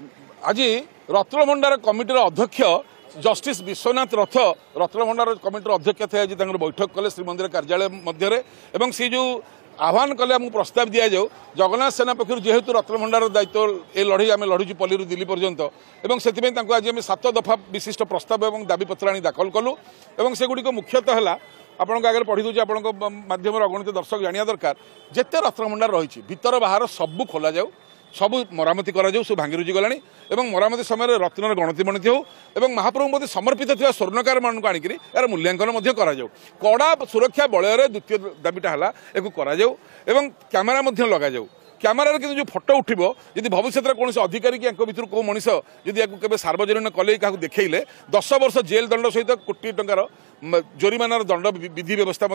आज रत्नभंडार कमिटर अध्यक्ष जस्टिस विश्वनाथ रथ रत्नभंडार कमिटर अध्यक्ष थे आज बैठक कले श्रीमंदिर कार्यालय मध्य सी जो आह्वान कले आमको प्रस्ताव दि जाऊ जगन्नाथ सेना पक्ष जेहेतु रत्नभंडार दायित्व ए लड़ई आम लड़ुचु पल्ली रु दिल्ली पर्यंत से आज आम 7 दफा विशिष्ट प्रस्ताव और दाबीपत्र आनी दाखल कलु और सेगुड़ी मुख्यतः है आपंक आगे पढ़ी दूसरे आपण माध्यम अगणित दर्शक जाना दरकार जिते रत्नभंडार रही भीतर बाहर सबू खोल जाऊ सब मरामती करा सब भांगी रुजी गलानी मरामती समय रत्नर गणति बणति हो महाप्रभु मध्य समर्पित थी स्वर्णकार मानक आणिक यार मूल्यांकन करा कड़ा सुरक्षा बलय द्वितीय दाबीटा है या कैमेरा लगा जाऊ कैमेरा कि जो फोटो उठो यदि भविष्य में कौन अधिकारी भर कौ मनीष जदि या सार्वजनिक कले क्या देखले 10 वर्ष जेल दंड सहित कोटी टंकार जोरिमानार दंड विधि व्यवस्था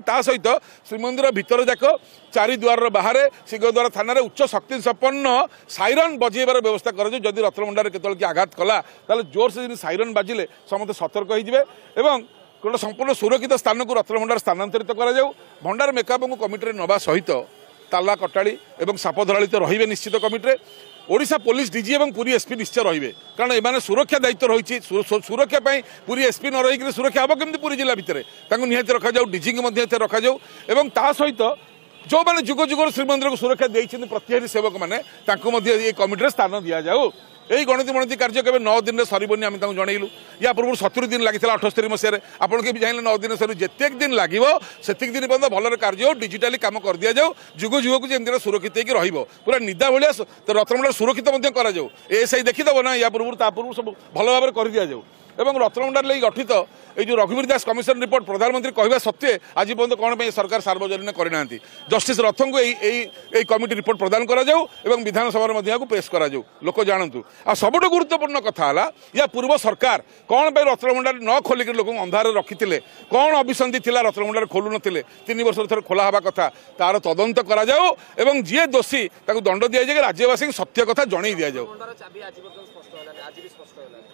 ता सहित श्रीमंदिर भीतर जाक 4 द्वार बाहर सिंहद्वार थाना उच्च शक्ति संपन्न साइरन बजेबार व्यवस्था करी रत्नभंडार केतल आघात कला जोर से साइरन बाजिले समस्त सतर्क हो गोटे संपूर्ण सुरक्षित स्थान को रत्नभंडार स्थानांतरित करा भंडार मेकअप कमिटी नवा सहित ताला कटाड़ी और साप धराड़ी तो रे निश्चित कमिटी ओडिशा पुलिस डीजी और पुरी एसपी निश्चय रे कारण एमाने सुरक्षा दायित्व रही सुरक्षा पुरी एसपी न रही सुरक्षा हम केमती पुरी जिला भितर निहत रखा जाऊ डीजी की रखा जाऊ और ता सहित जो मैंने जुग जुग श्रीमंदिर को सुरक्षा देते प्रतिहारी सेवक मैंने कमिटी स्थान दि जाऊ यही गणति मणति कार्य के 9 दिन सरबनी आम जनइलु या पूर्व 70 दिन लगी 78 मसीह आपड़ के जान 9 दिन सर जिते दिन लगे से दिन पर्यटन भल कार्य डिजिटाली कम कर दि जाऊ जुग जुग को जमी सुरक्षित पूरा निदा भाया रत्नभंडार सुरक्षित एएसआई देखीदेव ना या पूर्व सब भल भाव कर दि जाऊ और रत्नभंडार लगी गठित ये जो रघुवीर दास कमिशन रिपोर्ट प्रधानमंत्री कहवा सत्वे आज पर्यटन कौन सरकार सार्वजनिक करना जस्टिस रथन को यही कमिटी रिपोर्ट प्रदान कर विधानसभा पेश कर लोक जानतु आ सबुठ गुरुत्वपूर्ण कथा या पूर्व सरकार कौन पे रत्नभंडार न खोलिक लोक अंधार रखी कौन अभिसंधि थी रत्नभंडार खोलु ना 3 वर्ष थर खोला हवा कथा तार तदंत कर जी दोषी दंड दि जाए राज्यवासी सत्य कथा जन दि जाऊ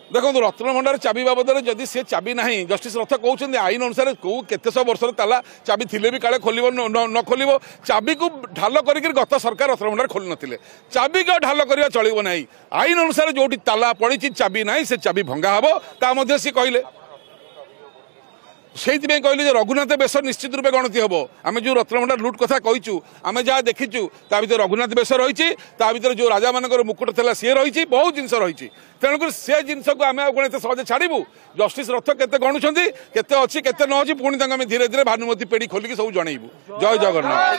देखो रत्नभंडार चाबी बाबद जदि सी चाबी ना जस्टिस रथ कहते आईन अनुसार कौ केत वर्ष ताला चाबी थिले भी काले खोल न खोल चाबी को ढाल कर गत सरकार रत्नभंडार खोल नथिले चाबी को ढाल करवा चलो ना आईन अनुसार जो ताला पड़ी चाबी ना से चाबी भंगा हम ता सी कहले से कहले रघुनाथ बेश निश्चित रूपे गणति हम आम जो रत्नभंडार लुट कथा कहीचु आम जहाँ देखीचु ता भर रघुनाथ बेश रही जो राजा मान मुकुट था सी रही बहुत जिनस रही तेणुक से जिनस को आम कौन सहजे छाड़ू जस्टिस रथ केते गणुंट केते अच्छी केते न अच्छी पुणी धीरे धीरे भानुमती पेढ़ी खोलिक सब जनइबू जय जगन्नाथ।